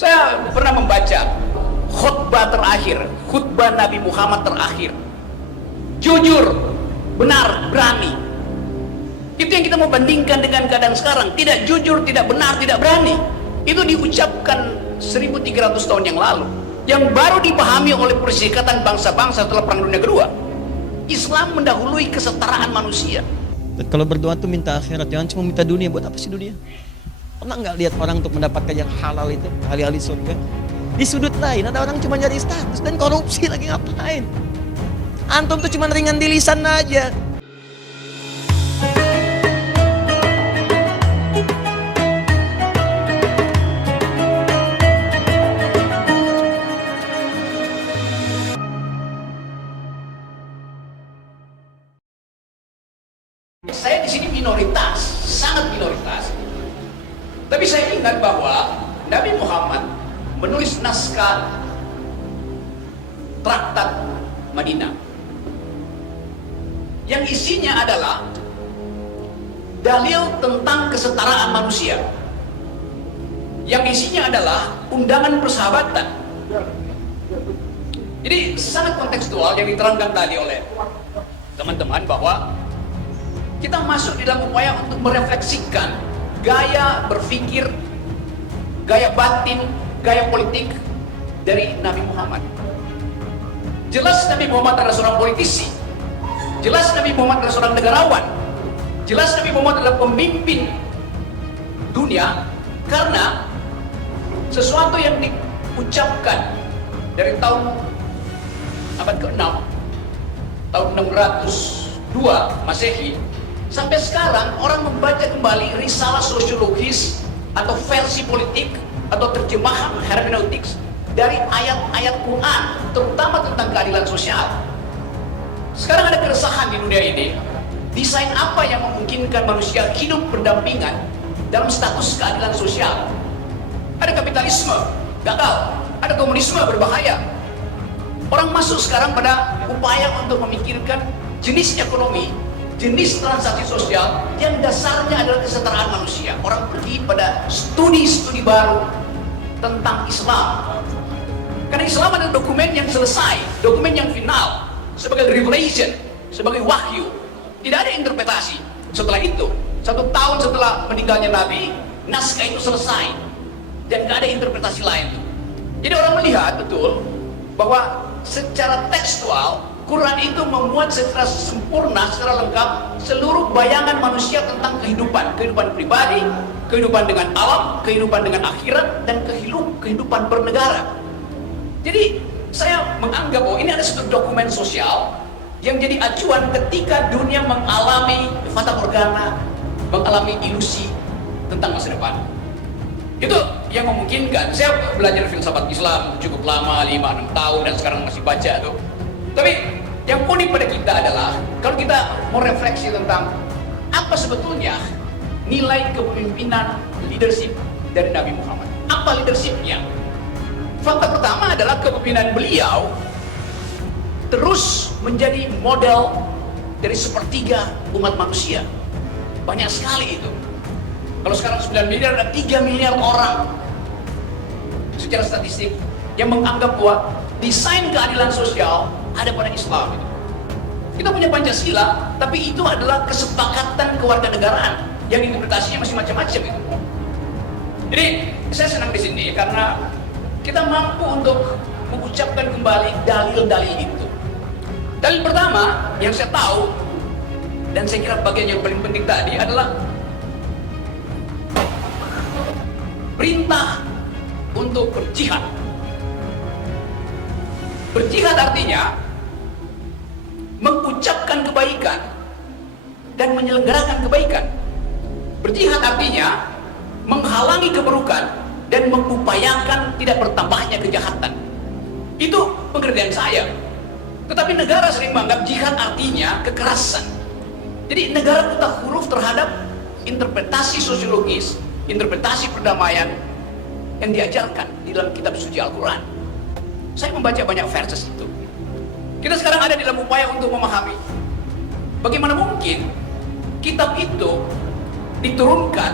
Saya pernah membaca khutbah Nabi Muhammad terakhir. Jujur, benar, berani. Itu yang kita mau bandingkan dengan keadaan sekarang. Tidak jujur, tidak benar, tidak berani. Itu diucapkan 1300 tahun yang lalu, yang baru dipahami oleh Perserikatan Bangsa-Bangsa setelah Perang Dunia Kedua. Islam mendahului kesetaraan manusia. Kalau berdoa tuh minta akhirat, jangan cuma minta dunia. Buat apa sih dunia? Pernah nggak lihat orang untuk mendapatkan yang halal itu, ahli-ahli surga? Di sudut lain ada orang cuma nyari status dan korupsi lagi, ngapain? Antum tuh cuma ringan di lisan aja. Saya di sini minoritas, sangat minoritas. Tapi saya ingat bahwa Nabi Muhammad menulis naskah Traktat Madinah yang isinya adalah dalil tentang kesetaraan manusia, yang isinya adalah undangan persahabatan. Jadi sangat kontekstual yang diterangkan tadi oleh teman-teman, bahwa kita masuk di dalam upaya untuk merefleksikan gaya berpikir, gaya batin, gaya politik dari Nabi Muhammad. Jelas Nabi Muhammad adalah seorang politisi, jelas Nabi Muhammad adalah seorang negarawan, jelas Nabi Muhammad adalah pemimpin dunia, karena sesuatu yang diucapkan dari tahun abad ke-6, tahun 602 Masehi, sampai sekarang orang membaca kembali risalah sosiologis atau versi politik atau terjemahan hermeneutik dari ayat-ayat Quran, terutama tentang keadilan sosial. Sekarang ada keresahan di dunia ini, desain apa yang memungkinkan manusia hidup berdampingan dalam status keadilan sosial. Ada kapitalisme, gagal. Ada komunisme, berbahaya. Orang masuk sekarang pada upaya untuk memikirkan jenis ekonomi, jenis transaksi sosial yang dasarnya adalah kesetaraan manusia. Orang pergi pada studi-studi baru tentang Islam, karena Islam adalah dokumen yang selesai, dokumen yang final, sebagai revelation, sebagai wahyu. Tidak ada interpretasi. Setelah itu, 1 tahun setelah meninggalnya Nabi, naskah itu selesai dan tidak ada interpretasi lain. Jadi orang melihat betul bahwa secara tekstual Quran itu memuat secara sempurna, secara lengkap seluruh bayangan manusia tentang kehidupan pribadi, kehidupan dengan alam, kehidupan dengan akhirat, dan kehidupan bernegara. Jadi saya menganggap bahwa ini ada satu dokumen sosial yang jadi acuan ketika dunia mengalami fata morgana, mengalami ilusi tentang masa depan. Itu yang memungkinkan. Saya belajar filsafat Islam cukup lama, 5-6 tahun, dan sekarang masih baca tuh. Tapi yang unik pada kita adalah kalau kita mau refleksi tentang apa sebetulnya nilai kepemimpinan leadership dari Nabi Muhammad. Apa leadershipnya? Fakta pertama adalah kepemimpinan beliau terus menjadi model dari sepertiga umat manusia. Banyak sekali itu. Kalau sekarang 9 miliar, ada 3 miliar orang secara statistik yang menganggap bahwa desain keadilan sosial ada pada Islam itu. Kita punya Pancasila, tapi itu adalah kesepakatan kewarganegaraan yang interpretasinya masih macam-macam itu. Jadi saya senang di sini karena kita mampu untuk mengucapkan kembali dalil-dalil itu. Dalil pertama yang saya tahu, dan saya kira bagian yang paling penting tadi adalah perintah untuk berjihad. Berjihad artinya mengucapkan kebaikan dan menyelenggarakan kebaikan. Berjihad artinya menghalangi keburukan dan mengupayakan tidak bertambahnya kejahatan. Itu pengertian saya. Tetapi negara sering menganggap jihad artinya kekerasan. Jadi negara buta huruf terhadap interpretasi sosiologis, interpretasi perdamaian yang diajarkan di dalam kitab suci Al-Quran. Saya membaca banyak verses itu. Kita sekarang ada di dalam upaya untuk memahami bagaimana mungkin kitab itu diturunkan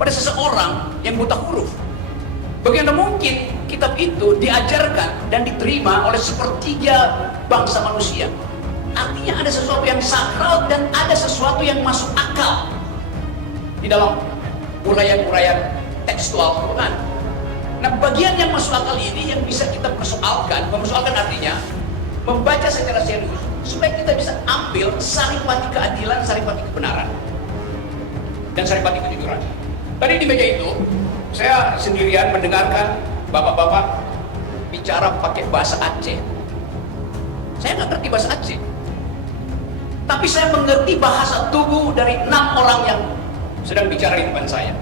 pada seseorang yang buta huruf. Bagaimana mungkin kitab itu diajarkan dan diterima oleh sepertiga bangsa manusia? Artinya ada sesuatu yang sakral dan ada sesuatu yang masuk akal di dalam uraian-uraian tekstual Quran. Nah, bagian yang masuk akal ini yang bisa kita persoalkan. Mempersoalkan artinya membaca secara serius supaya kita bisa ambil saripati keadilan, saripati kebenaran, dan saripati kejujuran. Tadi di meja itu saya sendirian mendengarkan bapak-bapak bicara pakai bahasa Aceh. Saya nggak ngerti bahasa Aceh, tapi saya mengerti bahasa tubuh dari 6 orang yang sedang bicara di depan saya.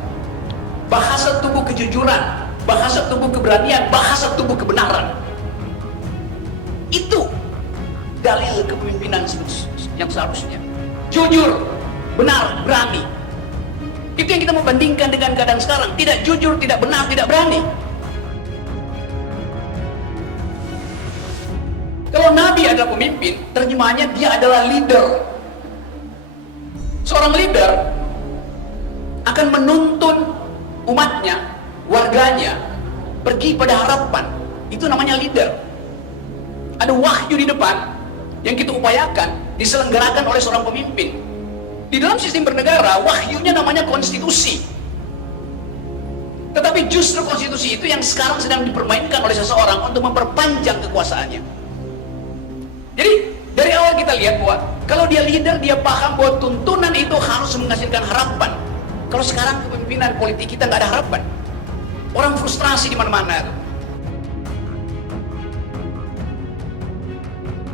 Bahasa tubuh kejujuran, bahasa tubuh keberanian, bahasa tubuh kebenaran. Itu dalil kepemimpinan yang seharusnya. Jujur, benar, berani. Itu yang kita membandingkan dengan keadaan sekarang. Tidak jujur, tidak benar, tidak berani. Kalau Nabi adalah pemimpin, terjemahannya dia adalah leader. Seorang leader akan menuntun umatnya, warganya, pergi pada harapan. Itu namanya leader. Ada wahyu di depan yang kita upayakan diselenggarakan oleh seorang pemimpin. Di dalam sistem bernegara, wahyunya namanya konstitusi. Tetapi justru konstitusi itu yang sekarang sedang dipermainkan oleh seseorang untuk memperpanjang kekuasaannya. Jadi dari awal kita lihat bahwa kalau dia leader, dia paham bahwa tuntunan itu harus menghasilkan harapan. Kalau sekarang kepemimpinan politik kita nggak ada harapan, orang frustrasi di mana-mana.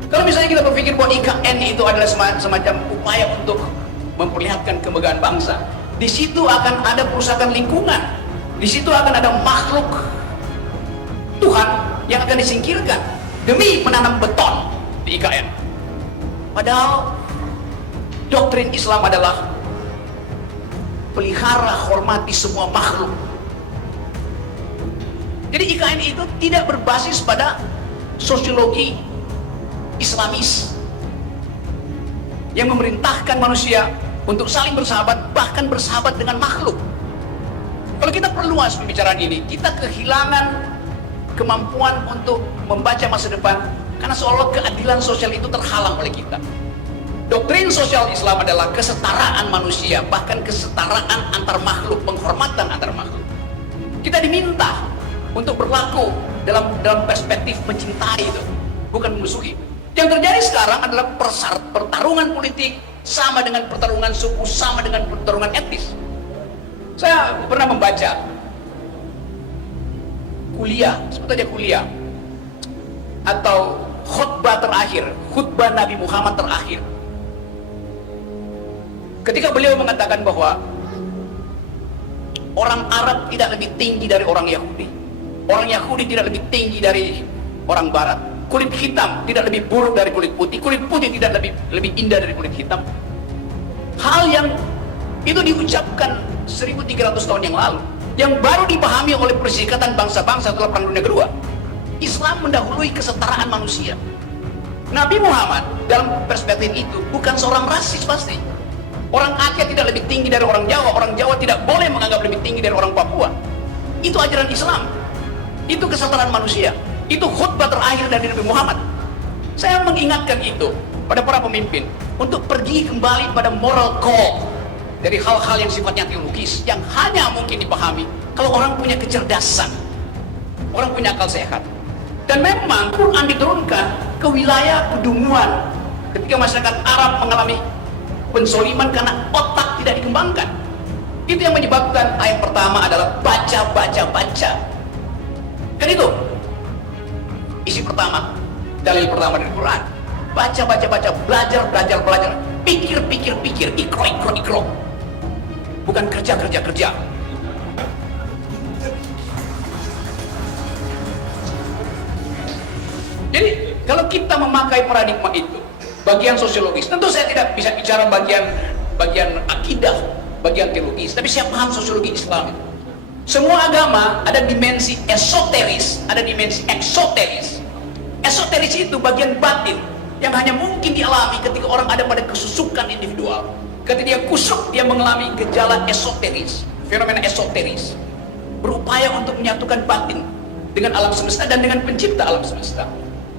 Kalau misalnya kita berpikir bahwa IKN itu adalah semacam upaya untuk memperlihatkan kemegahan bangsa, di situ akan ada perusakan lingkungan, di situ akan ada makhluk Tuhan yang akan disingkirkan demi menanam beton di IKN. Padahal doktrin Islam adalah pelihara, hormati semua makhluk. Jadi IKN itu tidak berbasis pada sosiologi Islamis yang memerintahkan manusia untuk saling bersahabat, bahkan bersahabat dengan makhluk. Kalau kita perluas pembicaraan ini, kita kehilangan kemampuan untuk membaca masa depan karena seolah keadilan sosial itu terhalang oleh kita. Doktrin sosial Islam adalah kesetaraan manusia, bahkan kesetaraan antar makhluk, penghormatan antar makhluk. Kita diminta untuk berlaku dalam perspektif mencintai itu, bukan memusuhi. Yang terjadi sekarang adalah pertarungan politik sama dengan pertarungan suku, sama dengan pertarungan etnis. Saya pernah membaca kuliah, sebut aja kuliah, atau khutbah terakhir, khutbah Nabi Muhammad terakhir. Ketika beliau mengatakan bahwa orang Arab tidak lebih tinggi dari orang Yahudi, orang Yahudi tidak lebih tinggi dari orang Barat, kulit hitam tidak lebih buruk dari kulit putih tidak lebih indah dari kulit hitam. Hal yang itu diucapkan 1300 tahun yang lalu, yang baru dipahami oleh Perserikatan Bangsa-Bangsa setelah Perang Dunia Kedua. Islam mendahului kesetaraan manusia. Nabi Muhammad dalam perspektif itu bukan seorang rasis pasti. Orang Aceh tidak lebih tinggi dari orang Jawa tidak boleh menganggap lebih tinggi dari orang Papua. Itu ajaran Islam. Itu kesetaraan manusia. Itu khutbah terakhir dari Nabi Muhammad. Saya mengingatkan itu pada para pemimpin untuk pergi kembali pada moral code dari hal-hal yang sifatnya teologis, yang hanya mungkin dipahami kalau orang punya kecerdasan, orang punya akal sehat. Dan memang Quran diturunkan ke wilayah pedunguan ketika masyarakat Arab mengalami pensoliman karena otak tidak dikembangkan. Itu yang menyebabkan ayat pertama adalah baca. Kan itu isi pertama, dalil pertama dari Quran. Baca, belajar, pikir, ikro. Bukan kerja. Jadi kalau kita memakai paradigma itu, bagian sosiologis, tentu saya tidak bisa bicara bagian akidah, bagian teologis, tapi saya paham sosiologi Islam itu. Semua agama ada dimensi esoteris, ada dimensi eksoteris. Esoteris itu bagian batin yang hanya mungkin dialami ketika orang ada pada kesusukan individual. Ketika dia kusuk, dia mengalami gejala esoteris, fenomena esoteris. berupaya untuk menyatukan batin dengan alam semesta dan dengan pencipta alam semesta.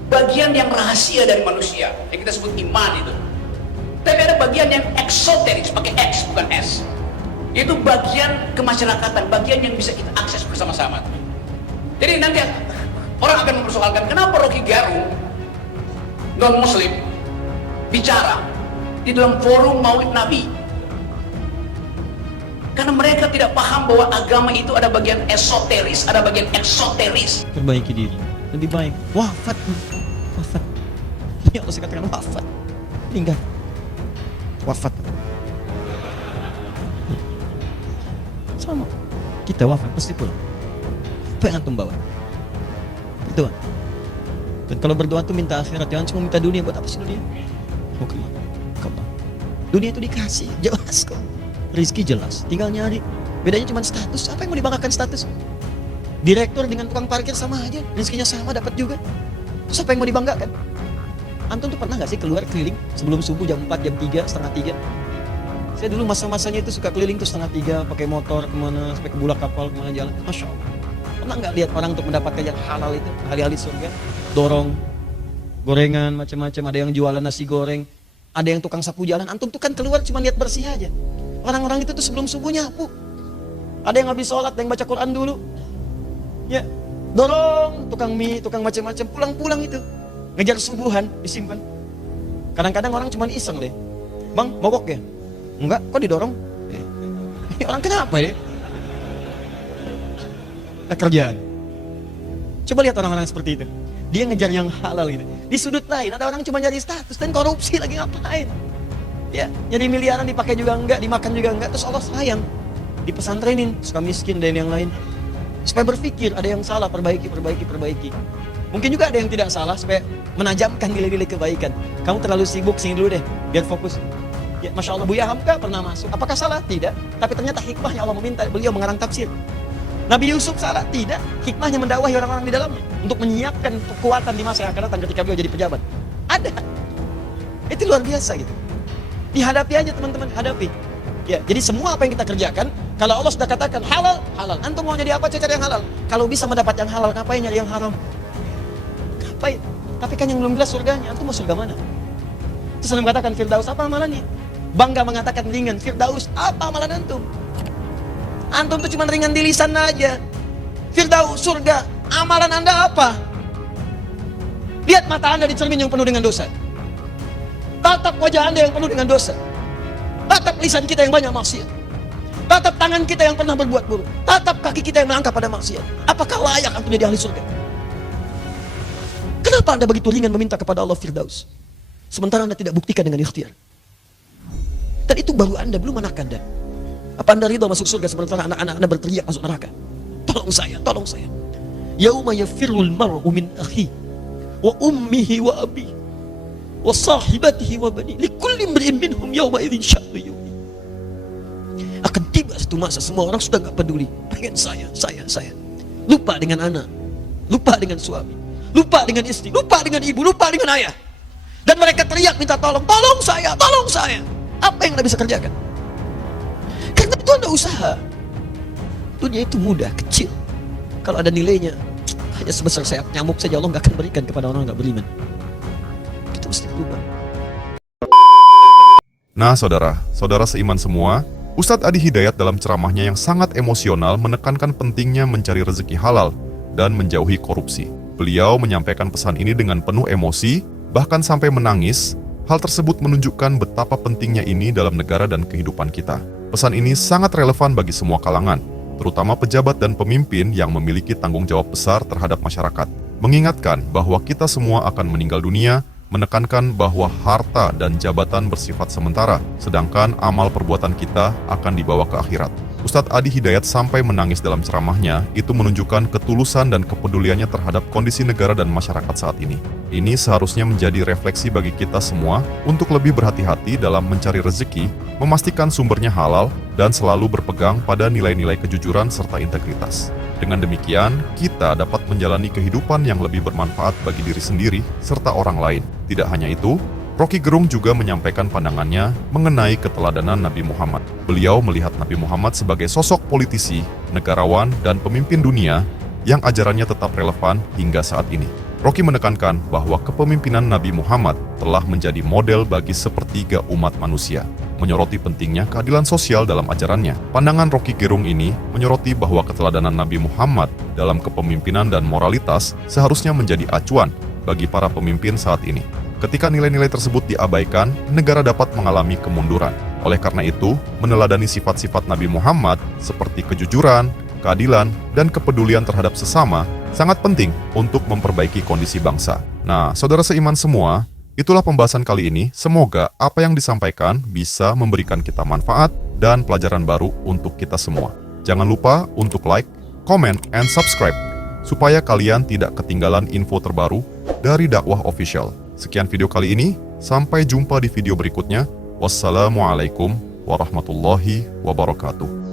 Bagian yang rahasia dari manusia yang kita sebut iman itu. Tapi ada bagian yang eksoteris, pakai X bukan S. Itu bagian kemasyarakatan, bagian yang bisa kita akses bersama-sama. Jadi nanti orang akan mempersoalkan kenapa Rocky Gerung non muslim bicara di dalam forum Maulid Nabi. Karena mereka tidak paham bahwa agama itu ada bagian esoteris, ada bagian eksoteris. Perbaiki diri. Lebih baik wafat. Wafat. Ya Allah, saya katakan wafat. Meninggal. Wafat. Sama. Kita wafat pasti pulang. Apa yang antum bawa? Berdoa. Dan kalau berdoa itu minta akhirat, jangan cuma minta dunia. Buat apa sih dunia? Mau kemana? Dunia itu dikasih, jelas kok. Rizki jelas, tinggal nyari. Bedanya cuma status. Apa yang mau dibanggakan status? Direktur dengan tukang parkir sama aja, rizkinya sama, dapat juga. Terus apa yang mau dibanggakan? Antum tuh pernah gak sih keluar keliling sebelum subuh jam 4, jam 3, setengah 3? Saya dulu masa-masanya itu suka keliling tuh setengah 3, pakai motor kemana, sampai ke bulak kapal, kemana jalan. Masya Allah. Pernah gak lihat orang untuk mendapatkan yang halal itu, ahli-ahli surga? Dorong, gorengan, macam-macam. Ada yang jualan nasi goreng, ada yang tukang sapu jalan. Antum tuh kan keluar cuma lihat bersih aja. Orang-orang itu tuh sebelum subuh nyapu. Ada yang habis sholat, ada yang baca Quran dulu. Ya, dorong tukang mie, tukang macam-macam, pulang-pulang itu ngejar subuhan, disimpan. Kadang-kadang orang cuma iseng deh. Bang, mogok ya? Enggak, kok didorong? Orang kenapa ya? Kerjaan. Coba lihat orang-orang seperti itu. Dia ngejar yang halal itu. Di sudut lain ada orang cuma nyari status dan korupsi lagi ngapain? Ya, jadi miliaran dipakai juga enggak, dimakan juga enggak. Terus Allah sayang, dipesantrenin, suka miskin dan yang lain. Supaya berpikir ada yang salah, perbaiki. Mungkin juga ada yang tidak salah supaya menajamkan nilai-nilai kebaikan. Kamu terlalu sibuk, sini dulu deh, biar fokus. Ya, Masya Allah, Buya Hamka pernah masuk. Apakah salah? Tidak. Tapi ternyata hikmahnya Allah meminta beliau mengarang tafsir. Nabi Yusuf salah? Tidak. Hikmahnya mendakwahi orang-orang di dalamnya untuk menyiapkan kekuatan di masa yang akan datang ketika beliau jadi pejabat. Ada. Itu luar biasa gitu. Dihadapi aja teman-teman, hadapi. Ya, jadi semua apa yang kita kerjakan, kalau Allah sudah katakan halal, halal. Antum mau jadi apa, cari yang halal. Kalau bisa mendapat yang halal, ngapain nyari yang haram? Ngapain? Tapi kan yang belum jelas surganya, antum mau surga mana? Terus Nabi katakan Firdaus, apa amalannya? Bangga mengatakan ringan, Firdaus, apa amalan antum? Antum tuh cuma ringan di lisan aja. Firdaus, surga, amalan anda apa? Lihat mata anda di cermin yang penuh dengan dosa. Tatap wajah anda yang penuh dengan dosa. Tatap lisan kita yang banyak maksiat. Tatap tangan kita yang pernah berbuat buruk. Tatap kaki kita yang melangkah pada maksiat. Apakah layak antum jadi ahli surga? Kenapa anda begitu ringan meminta kepada Allah Firdaus? Sementara anda tidak buktikan dengan ikhtiar. Dan itu baru anda, belum anak anda. Apa anda ridha masuk surga sementara anak-anak anda berteriak masuk neraka? Tolong saya, tolong saya. Yauma yafirrul mar'u min akhi wa ummihi wa abi wa sahibatihi wa bani likulli imri'in minhum yawma idzin sya'nu yughni. Akan tiba satu masa semua orang sudah enggak peduli. Pengen saya. Lupa dengan anak, lupa dengan suami, lupa dengan istri, lupa dengan ibu, lupa dengan ayah. Dan mereka teriak minta tolong saya, tolong saya. Apa yang anda bisa kerjakan? Karena itu anda usaha. Dunia itu mudah, kecil. Kalau ada nilainya hanya sebesar sayap nyamuk saja, Allah nggak akan berikan kepada orang nggak beriman. Kita mesti berubah. Nah saudara seiman semua, Ustadz Adi Hidayat dalam ceramahnya yang sangat emosional menekankan pentingnya mencari rezeki halal dan menjauhi korupsi. Beliau menyampaikan pesan ini dengan penuh emosi, bahkan sampai menangis. Hal tersebut menunjukkan betapa pentingnya ini dalam negara dan kehidupan kita. Pesan ini sangat relevan bagi semua kalangan, terutama pejabat dan pemimpin yang memiliki tanggung jawab besar terhadap masyarakat. Mengingatkan bahwa kita semua akan meninggal dunia, menekankan bahwa harta dan jabatan bersifat sementara, sedangkan amal perbuatan kita akan dibawa ke akhirat. Ustadz Adi Hidayat sampai menangis dalam ceramahnya, itu menunjukkan ketulusan dan kepeduliannya terhadap kondisi negara dan masyarakat saat ini. Ini seharusnya menjadi refleksi bagi kita semua untuk lebih berhati-hati dalam mencari rezeki, memastikan sumbernya halal, dan selalu berpegang pada nilai-nilai kejujuran serta integritas. Dengan demikian, kita dapat menjalani kehidupan yang lebih bermanfaat bagi diri sendiri serta orang lain. Tidak hanya itu, Rocky Gerung juga menyampaikan pandangannya mengenai keteladanan Nabi Muhammad. Beliau melihat Nabi Muhammad sebagai sosok politisi, negarawan, dan pemimpin dunia yang ajarannya tetap relevan hingga saat ini. Rocky menekankan bahwa kepemimpinan Nabi Muhammad telah menjadi model bagi sepertiga umat manusia, menyoroti pentingnya keadilan sosial dalam ajarannya. Pandangan Rocky Gerung ini menyoroti bahwa keteladanan Nabi Muhammad dalam kepemimpinan dan moralitas seharusnya menjadi acuan bagi para pemimpin saat ini. Ketika nilai-nilai tersebut diabaikan, negara dapat mengalami kemunduran. Oleh karena itu, meneladani sifat-sifat Nabi Muhammad seperti kejujuran, keadilan, dan kepedulian terhadap sesama sangat penting untuk memperbaiki kondisi bangsa. Nah, saudara seiman semua, itulah pembahasan kali ini. Semoga apa yang disampaikan bisa memberikan kita manfaat dan pelajaran baru untuk kita semua. Jangan lupa untuk like, comment, and subscribe supaya kalian tidak ketinggalan info terbaru dari Dakwah Official. Sekian video kali ini, sampai jumpa di video berikutnya. Wassalamualaikum warahmatullahi wabarakatuh.